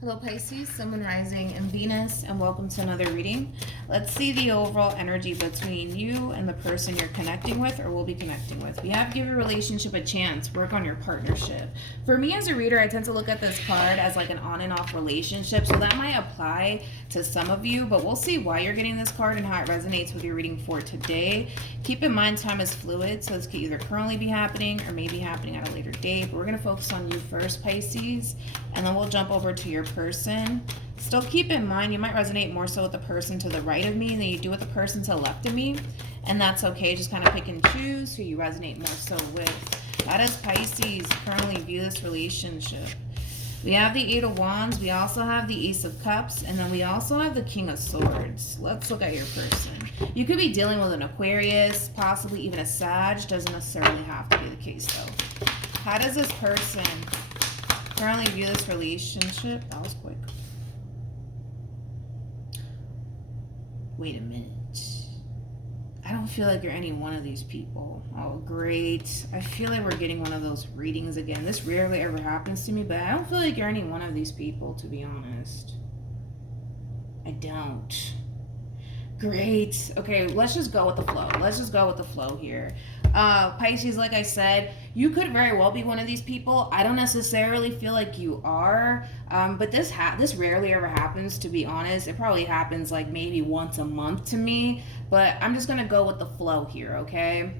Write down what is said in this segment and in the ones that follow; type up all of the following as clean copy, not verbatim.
Hello Pisces, Sun, Moon, Rising, and Venus, and welcome to another reading. Let's see the overall energy between you and the person you're connecting with or will be connecting with. We have give your relationship a chance, work on your partnership. For me as a reader, I tend to look at this card as like an on and off relationship, so that might apply to some of you, but we'll see why you're getting this card and how it resonates with your reading for today. Keep in mind time is fluid, so this could either currently be happening or may be happening at a later date, but we're going to focus on you first, Pisces, and then we'll jump over to your person. Still keep in mind you might resonate more so with the person to the right of me than you do with the person to the left of me, and that's okay. Just kind of pick and choose who you resonate more so with. How does Pisces currently view this relationship? We have the Eight of Wands, we also have the Ace of Cups, and then we also have the King of Swords. Let's look at your person. You could be dealing with an Aquarius, possibly even a Sag. Doesn't necessarily have to be the case though. How does this person currently view this relationship? That was quick. Wait a minute. I don't feel like you're any one of these people. Oh, great. I feel like we're getting one of those readings again. This rarely ever happens to me, but I don't feel like you're any one of these people, to be honest. I don't. Great. Okay, let's just go with the flow. Let's just go with the flow here. Pisces, like I said, you could very well be one of these people. I don't necessarily feel like you are, but this rarely ever happens, to be honest. It probably happens like maybe once a month to me, but I'm just going to go with the flow here, okay?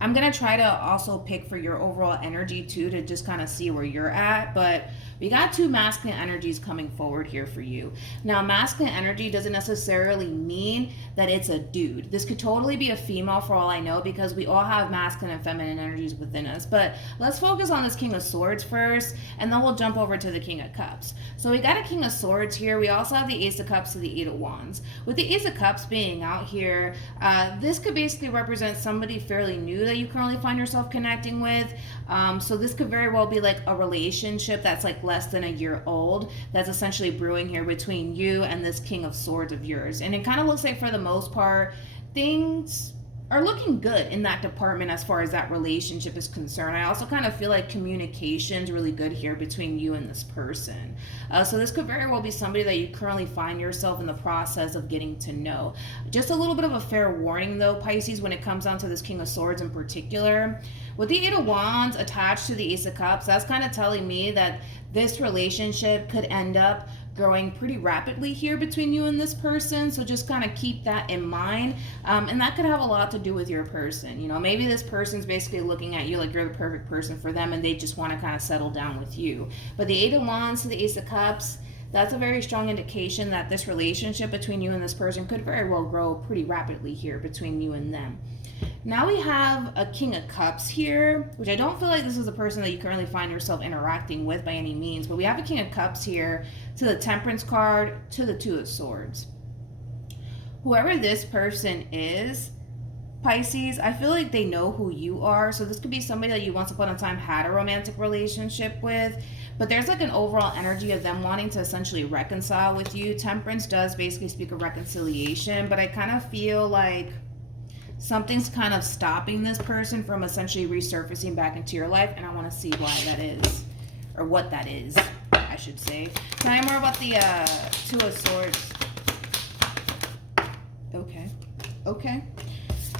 I'm going to try to also pick for your overall energy too to just kind of see where you're at, but we got two masculine energies coming forward here for you. Now, masculine energy doesn't necessarily mean that it's a dude. This could totally be a female for all I know because we all have masculine and feminine energies within us. But let's focus on this King of Swords first, and then we'll jump over to the King of Cups. So we got a King of Swords here. We also have the Ace of Cups to the Eight of Wands. With the Ace of Cups being out here, this could basically represent somebody fairly new that you currently find yourself connecting with. So this could very well be like a relationship that's like less than a year old that's essentially brewing here between you and this King of Swords of yours. And it kind of looks like for the most part, things are looking good in that department as far as that relationship is concerned. I also kind of feel like communication is really good here between you and this person. So this could very well be somebody that you currently find yourself in the process of getting to know. Just a little bit of a fair warning though, Pisces, when it comes down to this King of Swords in particular. With the Eight of Wands attached to the Ace of Cups, that's kind of telling me that this relationship could end up growing pretty rapidly here between you and this person, so just kind of keep that in mind, and that could have a lot to do with your person. You know, maybe this person's basically looking at you like you're the perfect person for them and they just want to kind of settle down with you. But the Eight of Wands to the Ace of Cups, that's a very strong indication that this relationship between you and this person could very well grow pretty rapidly here between you and them. Now we have a King of Cups here, which I don't feel like this is a person that you currently find yourself interacting with by any means, but we have a King of Cups here to the Temperance card to the Two of Swords. Whoever this person is, Pisces, I feel like they know who you are, so this could be somebody that you once upon a time had a romantic relationship with, but there's like an overall energy of them wanting to essentially reconcile with you. Temperance does basically speak of reconciliation, but I kind of feel like something's kind of stopping this person from essentially resurfacing back into your life, and I want to see why that is, or what that is, I should say. Tell me more about the Two of Swords. Okay.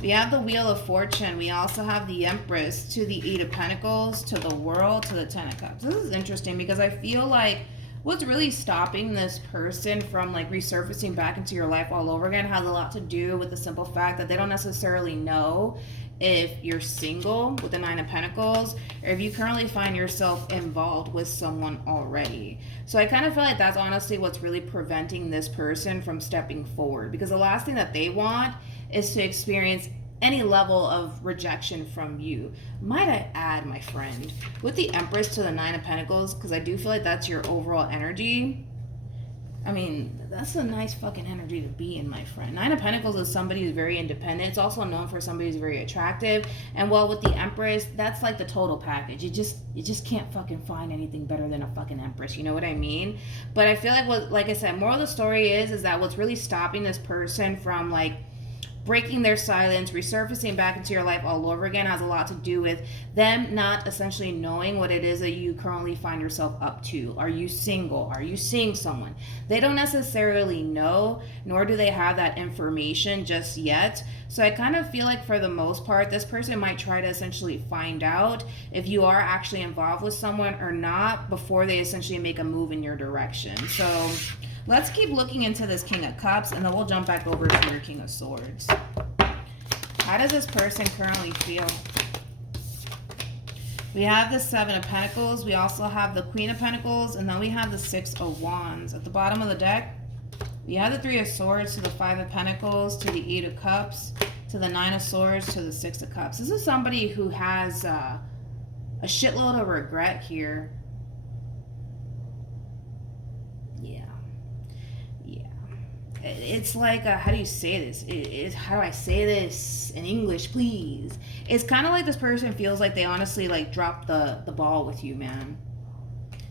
We have the Wheel of Fortune. We also have the Empress to the Eight of Pentacles, to the World, to the Ten of Cups. This is interesting because I feel like what's really stopping this person from like resurfacing back into your life all over again has a lot to do with the simple fact that they don't necessarily know if you're single with the Nine of Pentacles or if you currently find yourself involved with someone already. So I kind of feel like that's honestly what's really preventing this person from stepping forward, because the last thing that they want is to experience any level of rejection from you. Might I add, my friend, with the Empress to the Nine of Pentacles, because I do feel like that's your overall energy. I mean, that's a nice fucking energy to be in, my friend. Nine of Pentacles is somebody who's very independent. It's also known for somebody who's very attractive. And well, with the Empress, that's like the total package. You just can't fucking find anything better than a fucking Empress. You know what I mean? But I feel like like I said, moral of the story is that what's really stopping this person from like breaking their silence, resurfacing back into your life all over again has a lot to do with them not essentially knowing what it is that you currently find yourself up to. Are you single? Are you seeing someone? They don't necessarily know, nor do they have that information just yet. So I kind of feel like for the most part, this person might try to essentially find out if you are actually involved with someone or not before they essentially make a move in your direction. So let's keep looking into this King of Cups, and then we'll jump back over to your King of Swords. How does this person currently feel? We have the Seven of Pentacles. We also have the Queen of Pentacles, and then we have the Six of Wands. At the bottom of the deck, we have the Three of Swords to the Five of Pentacles, to the Eight of Cups, to the Nine of Swords, to the Six of Cups. This is somebody who has a shitload of regret here. It's like, how do you say this? How do I say this in English, please? It's kind of like this person feels like they honestly like dropped the ball with you, man.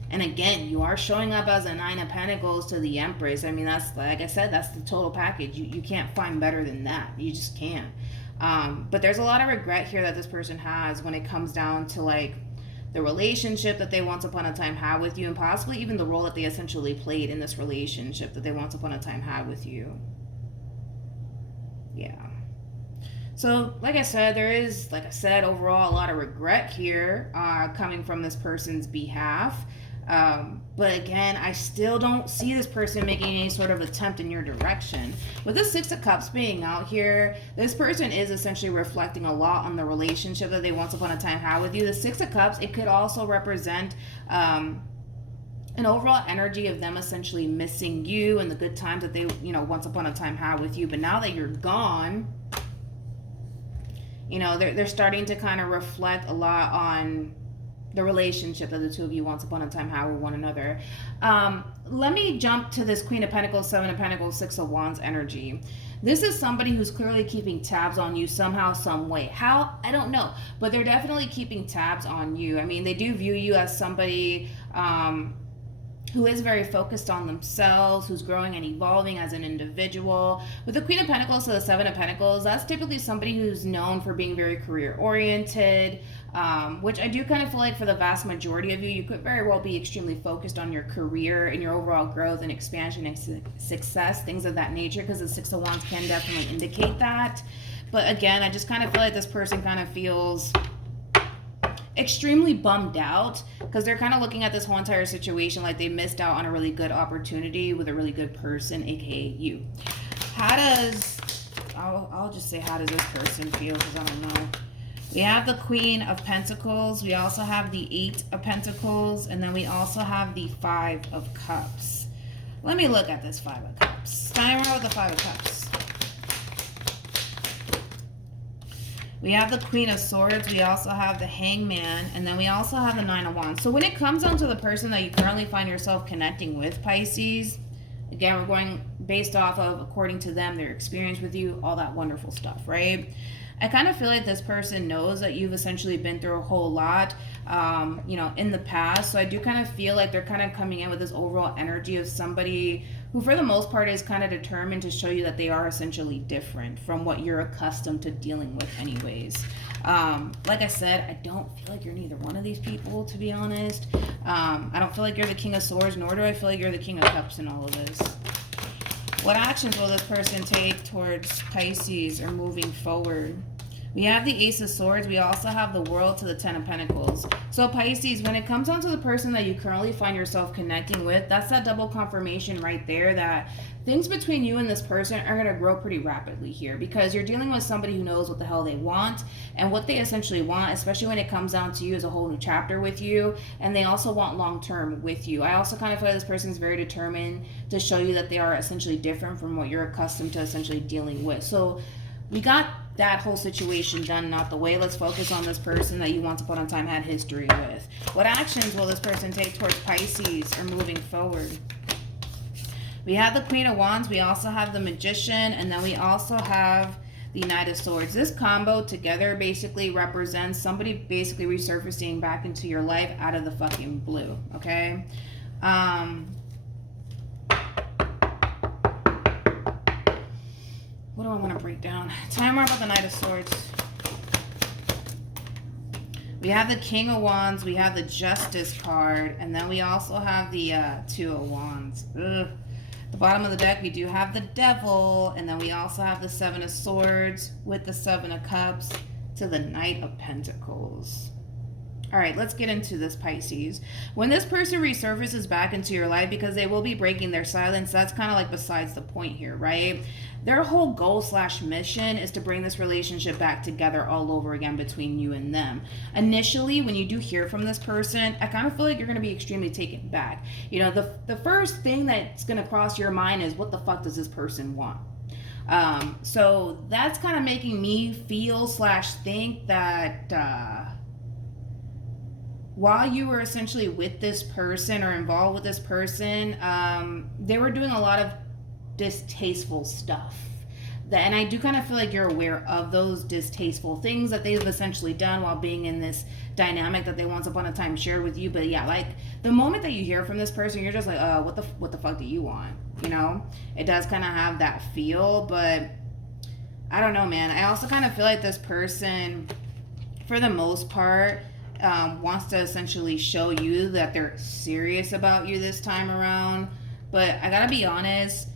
And again, you are showing up as a Nine of Pentacles to the Empress. I mean, that's, like I said, that's the total package. You can't find better than that. You just can't. But there's a lot of regret here that this person has when it comes down to like the relationship that they once upon a time had with you, and possibly even the role that they essentially played in this relationship that they once upon a time had with you. Yeah. So, like I said, there is, like I said, overall a lot of regret here coming from this person's behalf. But again, I still don't see this person making any sort of attempt in your direction. With the Six of Cups being out here, this person is essentially reflecting a lot on the relationship that they once upon a time had with you. The Six of Cups, it could also represent an overall energy of them essentially missing you and the good times that they, once upon a time had with you. But now that you're gone, they're starting to kind of reflect a lot on the relationship that the two of you once upon a time had with one another. Let me jump to this Queen of Pentacles, Seven of Pentacles, Six of Wands energy. This is somebody who's clearly keeping tabs on you somehow, some way. How? I don't know. But they're definitely keeping tabs on you. I mean, they do view you as somebody who is very focused on themselves, who's growing and evolving as an individual. With the Queen of Pentacles to the Seven of Pentacles, that's typically somebody who's known for being very career-oriented, which I do kind of feel like for the vast majority of you, you could very well be extremely focused on your career and your overall growth and expansion and success, things of that nature, because the Six of Wands can definitely indicate that. But again, I just kind of feel like this person kind of feels extremely bummed out because they're kind of looking at this whole entire situation like they missed out on a really good opportunity with a really good person, aka you. How does, I'll just say, how does this person feel, because I don't know. We have the Queen of Pentacles, we also have the Eight of Pentacles, and then we also have the Five of Cups. Let me look at this Five of Cups. Starting around with the Five of Cups. We have the Queen of Swords, we also have the Hangman, and then we also have the Nine of Wands. So when it comes down to the person that you currently find yourself connecting with, Pisces, again, we're going based off of, according to them, their experience with you, all that wonderful stuff, right? I kind of feel like this person knows that you've essentially been through a whole lot, in the past. So I do kind of feel like they're kind of coming in with this overall energy of somebody who for the most part is kind of determined to show you that they are essentially different from what you're accustomed to dealing with anyways. Like I said, I don't feel like you're neither one of these people, to be honest. I don't feel like you're the King of Swords, nor do I feel like you're the King of Cups in all of this. What actions will this person take towards Pisces or moving forward? We have the Ace of Swords. We also have the World to the Ten of Pentacles. So Pisces, when it comes down to the person that you currently find yourself connecting with, that's that double confirmation right there that things between you and this person are going to grow pretty rapidly here, because you're dealing with somebody who knows what the hell they want, and what they essentially want, especially when it comes down to you, is a whole new chapter with you, and they also want long-term with you. I also kind of feel like this person is very determined to show you that they are essentially different from what you're accustomed to essentially dealing with. So we got that whole situation done, not the way. Let's focus on this person that you once upon a time had history with. What actions will this person take towards Pisces or moving forward? We have the Queen of Wands, we also have the Magician, and then we also have the Knight of Swords. This combo together basically represents somebody basically resurfacing back into your life out of the fucking blue, okay? What do I want to bring write down. Tell me more about the Knight of Swords. We have the King of Wands, we have the Justice card, and then we also have the Two of Wands. Ugh. The bottom of the deck, we do have the Devil, and then we also have the Seven of Swords with the Seven of Cups to the Knight of Pentacles. All right, let's get into this, Pisces. When this person resurfaces back into your life, because they will be breaking their silence, that's kind of like besides the point here, right? Their whole goal / mission is to bring this relationship back together all over again between you and them. Initially, when you do hear from this person, I kind of feel like you're going to be extremely taken back. You know, the first thing that's going to cross your mind is, what the fuck does this person want? So that's kind of making me feel / think that while you were essentially with this person or involved with this person, they were doing a lot of distasteful stuff. And I do kind of feel like you're aware of those distasteful things that they've essentially done while being in this dynamic that they once upon a time shared with you. But yeah, like the moment that you hear from this person, you're just like, what the fuck do you want? You know, it does kind of have that feel, but I don't know, man. I also kind of feel like this person, for the most part, wants to essentially show you that they're serious about you this time around. But I gotta be honest,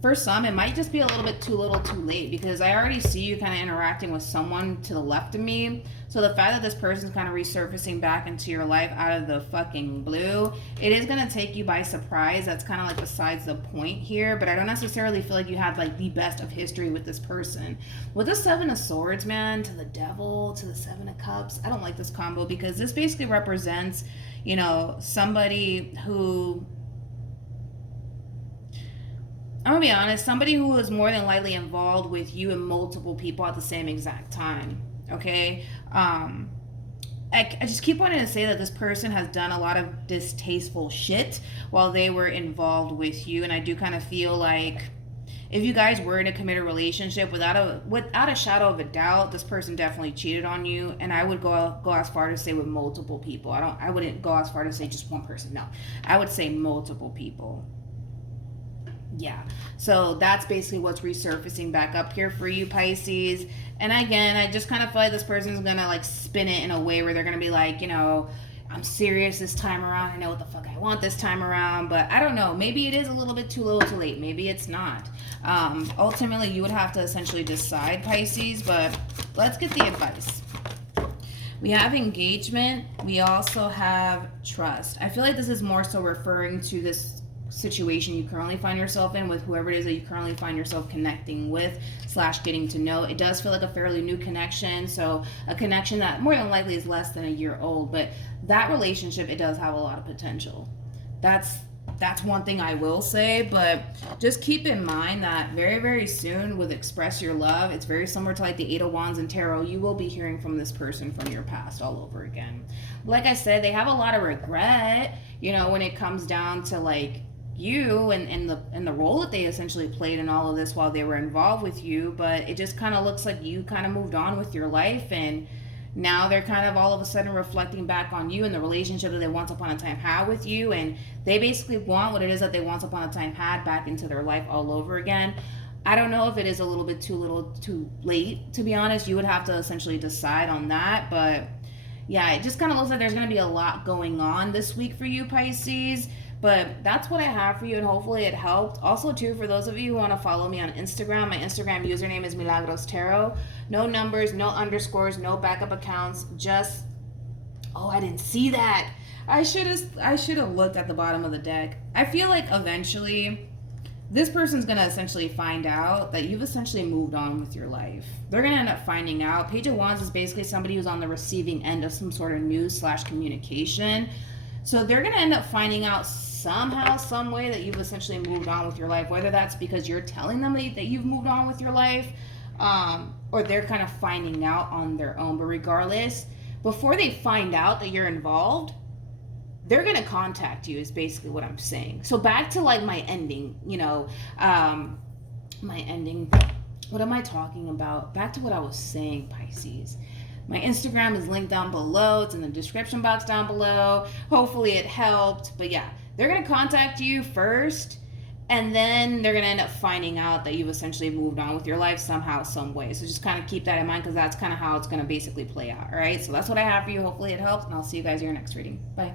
for some, it might just be a little bit too little too late, because I already see you kind of interacting with someone to the left of me. So the fact that this person's kind of resurfacing back into your life out of the fucking blue, it is going to take you by surprise. That's kind of like besides the point here, but I don't necessarily feel like you have like the best of history with this person. With the Seven of Swords, man, to the Devil, to the Seven of Cups, I don't like this combo, because this basically represents, you know, somebody who, I'm gonna be honest, somebody who is more than likely involved with you and multiple people at the same exact time. Okay, I just keep wanting to say that this person has done a lot of distasteful shit while they were involved with you, and I do kind of feel like if you guys were in a committed relationship, without a shadow of a doubt, this person definitely cheated on you. And I would go as far to say with multiple people. I wouldn't go as far to say just one person. No, I would say multiple people. Yeah, so that's basically what's resurfacing back up here for you, Pisces. And again, I just kind of feel like this person's gonna like spin it in a way where they're gonna be like, you know, I'm serious this time around, I know what the fuck I want this time around. But I don't know, maybe it is a little bit too little too late, maybe it's not. Ultimately, you would have to essentially decide, Pisces, but let's get the advice. We have engagement, we also have trust. I feel like this is more so referring to this situation you currently find yourself in with whoever it is that you currently find yourself connecting with / getting to know. It does feel like a fairly new connection, so a connection that more than likely is less than a year old, but that relationship, it does have a lot of potential. That's one thing I will say, but just keep in mind that very, very soon with Express Your Love, it's very similar to like the Eight of Wands and Tarot. You will be hearing from this person from your past all over again. Like I said, they have a lot of regret, you know, when it comes down to like you and the role that they essentially played in all of this while they were involved with you. But it just kind of looks like you kind of moved on with your life, and now they're kind of all of a sudden reflecting back on you and the relationship that they once upon a time had with you, and they basically want what it is that they once upon a time had back into their life all over again. I don't know if it is a little bit too little too late, to be honest. You would have to essentially decide on that. But yeah, it just kind of looks like there's going to be a lot going on this week for you, Pisces. But that's what I have for you, and hopefully it helped. Also, too, for those of you who want to follow me on Instagram, my Instagram username is MilagrosTarot. No numbers, no underscores, no backup accounts. Just, oh, I didn't see that. I should have looked at the bottom of the deck. I feel like eventually this person's going to essentially find out that you've essentially moved on with your life. They're going to end up finding out. Page of Wands is basically somebody who's on the receiving end of some sort of news / communication. So they're going to end up finding out somehow, some way that you've essentially moved on with your life, whether that's because you're telling them that you've moved on with your life, or they're kind of finding out on their own. But regardless, before they find out that you're involved, they're going to contact you, is basically what I'm saying. So back to like my ending, you know, my ending, what am I talking about? Back to what I was saying, Pisces. My Instagram is linked down below. It's in the description box down below. Hopefully it helped. But yeah, they're going to contact you first, And then they're going to end up finding out that you've essentially moved on with your life somehow, some way. So just kind of keep that in mind, because that's kind of how it's going to basically play out. All right. So that's what I have for you. Hopefully it helps. And I'll see you guys in your next reading. Bye.